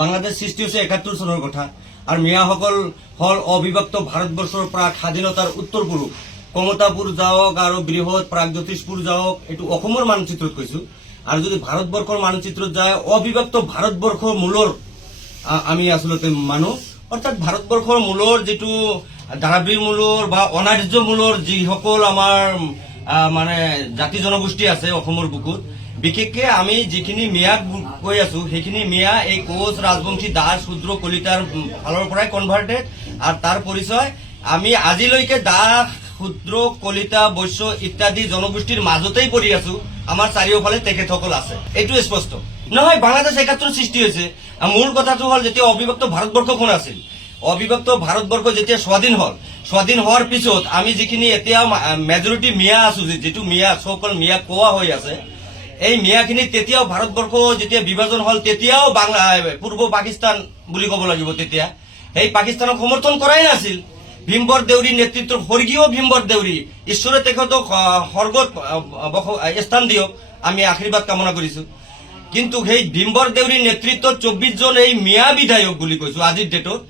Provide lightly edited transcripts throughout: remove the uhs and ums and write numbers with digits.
বাংলাদেশ সৃষ্টি হৈছে ৭১ চনৰ কথা আৰু মিয়াসকল হল অবিভক্ত ভাৰতবৰ্ষৰ প্ৰাক স্বাধীনতাৰ উত্তৰ পুৰুষ কমতাপুৰ যাওক আৰু বৃহৎ প্ৰাগজ্যোতিষপুৰ যাওক এইটো অসমৰ মানচিত্ৰত কৈছো আৰু যদি ভাৰতবৰ্ষৰ মানচিত্ৰত যায় অবিভক্ত ভাৰতবৰ্ষৰ মূলৰ আমি আসলতে মানুহ অৰ্থাৎ ভাৰতবৰ্ষৰ মূলৰ যেটো দ্ৰাবিড় মূলৰ বা অনাৰ্য মূলৰ যিসকল আমাৰ মানে জাতি জনগোষ্ঠী আছে অসমৰ বুকুত বিশেষকে আমি যিখিনি মিয়াক কৈ আছো সেইখিনি মিয়া এই কোচ ৰাজবংশী দাস শূদ্ৰ কলিতাৰ ফালৰ পৰাই কনভাৰ্টেড আৰু তাৰ পৰিচয় আমি আজিলৈকে দাস শূদ্ৰ কলিতা বৈশ্য ইত্যাদি জনগোষ্ঠীৰ মাজতেই পৰি আছো আমাৰ চাৰিওফালে তেখেতসকল আছে এইটো স্পষ্ট নহয় বাংলাদেশ ৭১ সৃষ্টি হৈছে মূল কথাটো হল যেতিয়া অবিভক্ত ভাৰতবৰ্ষখন আছিল অবিভক্ত ভাৰতবৰ্ষ যেতিয়া স্বাধীন হোৱাৰ পিছত আমি যিখিনি এতিয়া মেজৰিটি মিয়া আছো যেটো মিয়া সকল মিয়া কোৱা হৈ আছে এই মিয়াখিনি তেতিয়াও ভাৰতবৰ্ষ যেতিয়া বিভাজন হল তেতিয়াও বাংলা পূৰ্ব পাকিস্তান বুলি ক'ব লাগিব তেতিয়া এই পাকিস্তানক সমৰ্থন কৰাই নাছিল ভীমবৰ দেউৰী নেতৃত্বৰ স্বৰ্গীয় ভীমবৰ দেউৰী ঈশ্বৰে তেখেতক স্বৰ্গত স্থান দিয়ক আমি আশীৰ্বাদ কামনা কৰিছো কিন্তু সেই ভীমবৰ দেউৰীৰ নেতৃত্বত ২৪ জন এই মিয়া বিধায়ক বুলি কৈছো আজিৰ ডেটত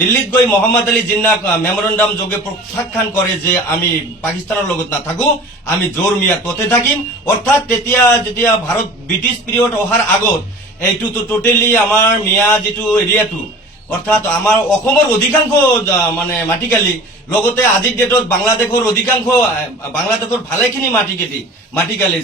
দিল্লীত গৈ মহম্মদ আলী জিন্নাক মেমৰেণ্ডাম যোগে প্ৰত্যাখ্যান কৰে যে আমি পাকিস্তানৰ লগত নাথাকো আমি জোৰ মিয়া ততে থাকিম অৰ্থাৎ তেতিয়া যেতিয়া ভাৰত ব্ৰিটিছ পিৰিয়ড অহাৰ আগত এইটো তো টোটেলি আমাৰ মিয়া যেটো এৰিয়াটো অৰ্থাৎ আমাৰ অসমৰ অধিকাংশ মানে মাটিকালি লগতে আজিৰ ডেটত বাংলাদেশৰ অধিকাংশ বাংলাদেশৰ ভালেখিনি মাটিকালি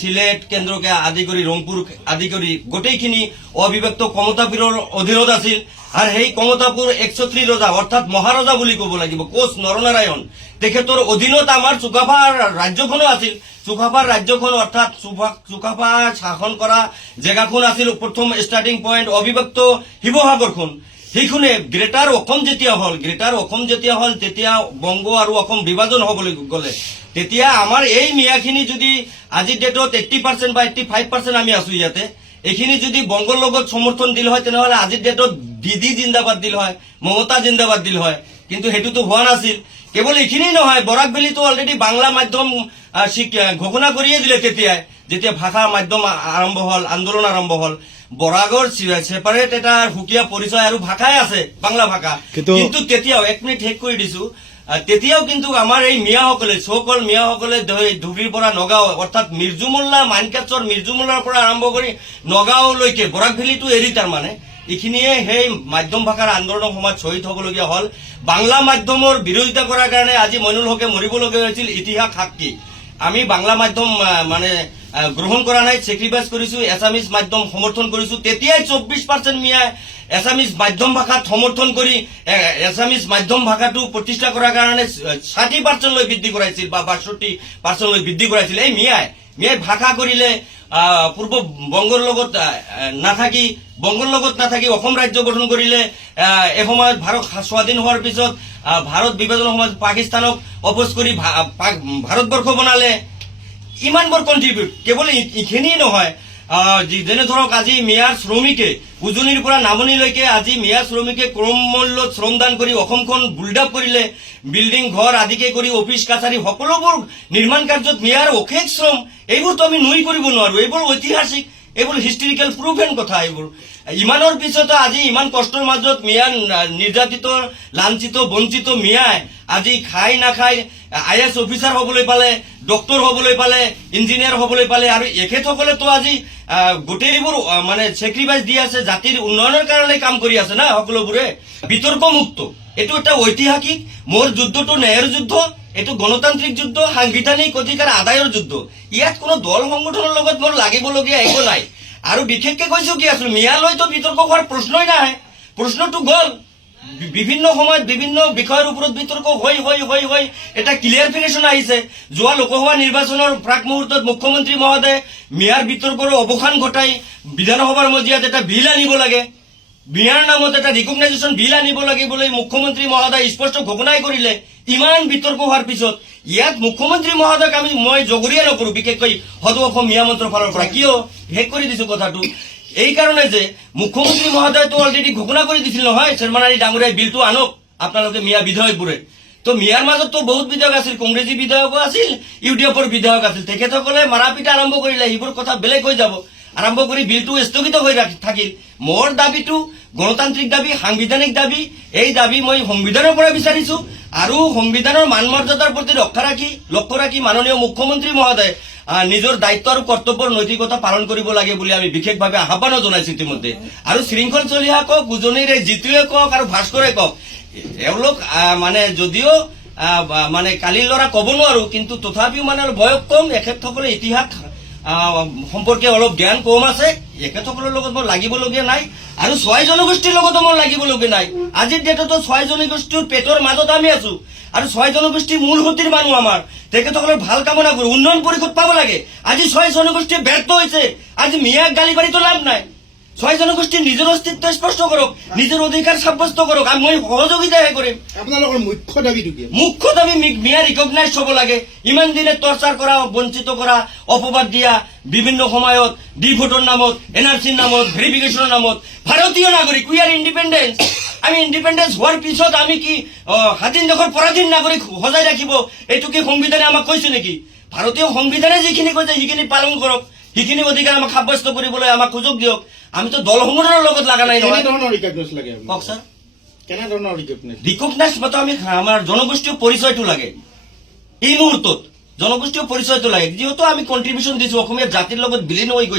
সিলেট কেন্দ্ৰকে আদি কৰি ৰংপুৰ আদি কৰি গোটেইখিনি অবিভক্ত কমতাপুৰৰ অধীনত আছিল আৰু সেই কমতাপুৰ ১৩০ ৰজা অৰ্থাৎ মহাৰজা বুলি ক'ব লাগিব কোচ নৰনাৰায়ণ তেখেতৰ অধীনত আমাৰ চুকাফাৰ ৰাজ্যখনো আছিল চুকাফাৰ ৰাজ্যখন অৰ্থাৎ চুকাফা শাসন কৰা জেগাখন আছিল প্ৰথম ষ্টাৰ্টিং পইণ্ট অবিভক্ত শিৱসাগৰখন সেইখনে গ্ৰেটাৰ অসম যেতিয়া হল তেতিয়া বংগ আৰু অসম বিভাজন হ'বলৈ গ'লে তেতিয়া আমাৰ এই মিয়াখিনি যদি আজিৰ ডেটত 80% বা 85% আমি আছো ইয়াতে এইখিনি যদি বংগৰ লগত সমৰ্থন দিল হয় তেনেহলে আজিৰ ডেটত দিদি জিন্দাবাদ দিল হয় মমতা জিন্দাবাদ দিল হয় কিন্তু হেতুটো হোৱা নাছিল কেৱল এইখিনি নহয় বৰাক ভেলীটো অলৰেডি বাংলা মাধ্যম ঘোষণা কৰিয়ে দিলে তেতিয়াই যেতিয়া ভাষা মাধ্যম আৰম্ভ হল আন্দোলন আৰম্ভ হল বৰাগৰ সেপাৰেট এটা সুকীয়া পৰিচয় আৰু ভাষাই আছে বাংলা ভাষা কিন্তু তেতিয়াও 1 মিনিট শেষ কৰি দিছো তেতিয়াও কিন্তু আমাৰ এই মিয়াসকলে সকল মিয়াসকলে ধুবুৰীৰ পৰা নগাঁও অৰ্থাৎ মিৰ্জুমুল্লা মানকাচৰ মিৰ্জুমুল্লাৰ পৰা আৰম্ভ কৰি নগাঁওলৈকে বৰাক ভেলীটো এৰি তাৰমানে এইখিনিয়ে সেই মাধ্যম ভাষাৰ আন্দোলনৰ সময়ত শ্বহীদ হ'বলগীয়া হল বাংলা মাধ্যমৰ বিৰোধিতা কৰাৰ কাৰণে আজি মইনুল হকে মৰিবলগীয়া হৈছিল ইতিহাস সাক্ষী আমি বাংলা মাধ্যম মানে গ্ৰহণ কৰা নাই চেক্ৰিফাইচ কৰিছো এছামিজ মাধ্যম সমৰ্থন কৰিছো তেতিয়াই ২৪% মিয়া এছামিজ মাধ্যম ভাষাত সমৰ্থন কৰি এছামিজ মাধ্যম ভাষাটো প্ৰতিষ্ঠা কৰাৰ কাৰণে ৬০% লৈ বৃদ্ধি কৰাইছিল বা ৬২% লৈ বৃদ্ধি কৰাইছিল এই মিয়াই ভাষা কৰিলে পূৰ্ব বংগৰ লগত নাথাকি অসম ৰাজ্য গঠন কৰিলে এসময়ত ভাৰত স্বাধীন হোৱাৰ পিছত ভাৰত বিভাজনৰ সময়ত পাকিস্তানক অপোজ কৰি ভাৰতবৰ্ষ বনালে ইমানবোৰ কণ্ট্ৰিবিউট কেৱল এইখিনি নহয় যেনে ধৰক আজি মিয়াৰ শ্ৰমিকে উজনিৰ পৰা নামনিলৈকে আজি মিয়া শ্ৰমিকে কম মূল্যত শ্ৰমদান কৰি অসমখন বুল্ডআপ কৰিলে বিল্ডিং ঘৰ আদিকে কৰি অফিচ কাছাৰী সকলোবোৰ নিৰ্মাণ কাৰ্যত মিয়াৰ অশেষ শ্ৰম এইবোৰতো আমি নুই কৰিব নোৱাৰো এইবোৰ ঐতিহাসিক এইবোৰ হিষ্টৰিকেল প্ৰুভেন কথা এইবোৰ ইমানৰ পিছতো আজি ইমান কষ্টৰ মাজত মিয়া নিৰ্যাতিত লাঞ্ছিত বঞ্চিত মিয়াই আজি খাই নাখাই IAS অফিচাৰ হ'বলৈ পালে ডক্টৰ হ'বলৈ পালে ইঞ্জিনিয়াৰ হ'বলৈ পালে আৰু এখেতসকলেতো আজি গোটেইবোৰ মানে চেক্ৰিফাইচ দি আছে জাতিৰ উন্নয়নৰ কাৰণে কাম কৰি আছে না সকলোবোৰে বিতৰ্ক মুক্ত এইটো এটা ঐতিহাসিক মোৰ যুদ্ধটো ন্যায়ৰ যুদ্ধ এইটো গণতান্ত্ৰিক যুদ্ধ সাংবিধানিক অধিকাৰ আদায়ৰ যুদ্ধ ইয়াত কোনো দল সংগঠনৰ লগত মোৰ লাগিবলগীয়া একো নাই আৰু বিশেষকে কৈছো কি আছো মিয়ালৈতো বিতৰ্ক হোৱাৰ প্ৰশ্নই নাহে প্ৰশ্নটো গ'ল বিভিন্ন সময়ত বিভিন্ন বিষয়ৰ ওপৰত বিতৰ্ক হৈ এটা ক্লিয়াৰিফিকেশ্যন আহিছে যোৱা লোকসভা নিৰ্বাচনৰ প্ৰাক মুহূৰ্তত মুখ্যমন্ত্ৰী মহোদয়ে মিয়াৰ বিতৰ্কৰ অৱসান ঘটাই বিধানসভাৰ মজিয়াত এটা বিল আনিব লাগে মিয়াৰ নামত এটা ৰিকগনাইজেশ্যন বিল আনিব লাগে বুলি মুখ্যমন্ত্ৰী মহোদয় স্পষ্ট ঘোষণাই কৰিলে ইমান বিতৰ্ক হোৱাৰ পিছত ইয়াত মুখ্যমন্ত্ৰী মহোদয়ক মই জগৰীয়া নকৰো বিশেষকৈ সদৌ অসম মিয়া মন্ত্ৰৰ ফালৰ পৰা কিয় শেষ কৰি দিছো কথাটো এই কাৰণে যে মুখ্যমন্ত্ৰী মহোদয়তো অলৰেডি ঘোষণা কৰি দিছিল নহয় শৰ্মা আলী ডাঙৰীয়াই বিলটো আনক আপোনালোকে মিয়া বিধায়কবোৰে তো মিয়াৰ মাজততো বহুত বিধায়ক আছিল কংগ্ৰেছী বিধায়কো আছিল ইউডিএফৰ বিধায়ক আছিল তেখেতসকলে মাৰাপিটা আৰম্ভ কৰিলে এইবোৰ কথা বেলেগ হৈ যাব আৰম্ভ কৰি বিলটো স্থগিত হৈ থাকিল। মোৰ দাবীটো গণতান্ত্ৰিক দাবী, সাংবিধানিক দাবী। এই দাবী মই সংবিধানৰ পৰা বিচাৰিছো আৰু সংবিধানৰ মান মৰ্যাদাৰ প্ৰতি লক্ষ্য ৰাখি মাননীয় মুখ্যমন্ত্ৰী মহোদয় নিজৰ দায়িত্ব আৰু কৰ্তব্যৰ নৈতিকতা পালন কৰিব লাগে বুলি আমি বিশেষভাৱে আহ্বানো জনাইছো ইতিমধ্যে। আৰু শৃংখল চলিহা কওক, উজনিৰ এই জিতুৱে কওক আৰু ভাস্কৰে কওক, এওঁলোক মানে যদিও মানে কালিৰ ল'ৰা ক'ব নোৱাৰো, কিন্তু তথাপিও মানে অলপ বয়স কম, এখেতসকলে ইতিহাস সম্পৰ্কে অলপ জ্ঞান কম আছে। এখেতসকলৰ লগত মোৰ লাগিবলগীয়া নাই আৰু ছয় জনগোষ্ঠীৰ লগতো মোৰ লাগিবলগীয়া নাই। আজিৰ ডেটতো ছয় জনগোষ্ঠীৰ পেটৰ মাজত আমি আছো আৰু ছয় জনগোষ্ঠীৰ মূল সুঁতিৰ মানুহ আমাৰ। তেখেতসকলৰ ভাল কামনা কৰো, উন্নয়ন পৰিষদ পাব লাগে। আজি ছয় জনগোষ্ঠী ব্যৰ্থ হৈছে, আজি মিয়াক গালি পাৰিতো লাভ নাই। ছয় জনগোষ্ঠীৰ নিজৰ অস্তিত্ব স্পষ্ট কৰক, নিজৰ অধিকাৰ সাব্যস্ত কৰক, আৰু মই সহযোগিতাহে কৰিম। আপোনালোকৰ মুখ্য দাবীটো কি? মুখ্য দাবী মিয়া ৰিকগনাইজ হ'ব লাগে। ইমান দিনে টৰ্চাৰ কৰা, বঞ্চিত কৰা, অপবাদ দিয়া, বিভিন্ন সময়ত ডি ভোটৰ নামত, NRCৰ নামত, ভেৰিফিকেশ্যনৰ নামত। ভাৰতীয় নাগৰিক, উই আৰ ইণ্ডিপেণ্ডেন্স। আমি ইণ্ডিপেণ্ডেন্স হোৱাৰ পিছত আমি কি স্বাধীন দেশৰ পৰাধীন নাগৰিক সজাই ৰাখিব? এইটো কি সংবিধানে আমাক কৈছে নেকি? ভাৰতীয় সংবিধানে যিখিনি কৈছে সেইখিনি পালন কৰক, সেইখিনি অধিকাৰ আমাক সাব্যস্ত কৰিবলৈ আমাক সুযোগ দিয়ক। আমিতো দলসমূহৰ লগত লগা নাই নহয়। কেনেধৰণৰ ৰিকগনাইজ লাগে? কওক ছাৰ। কেনেধৰণৰ ৰিকগনাইজ? ৰিকগনাইজ মতে আমি আমাৰ জনগোষ্ঠীয় পৰিচয়টো লাগে। এই মুহূৰ্তত জনগোষ্ঠীয় পৰিচয়টো লাগে, যিহেতু আমি কণ্ট্ৰিবিউশ্যন দিছো, অসমীয়া জাতিৰ লগত বিলীন হৈ গৈছে।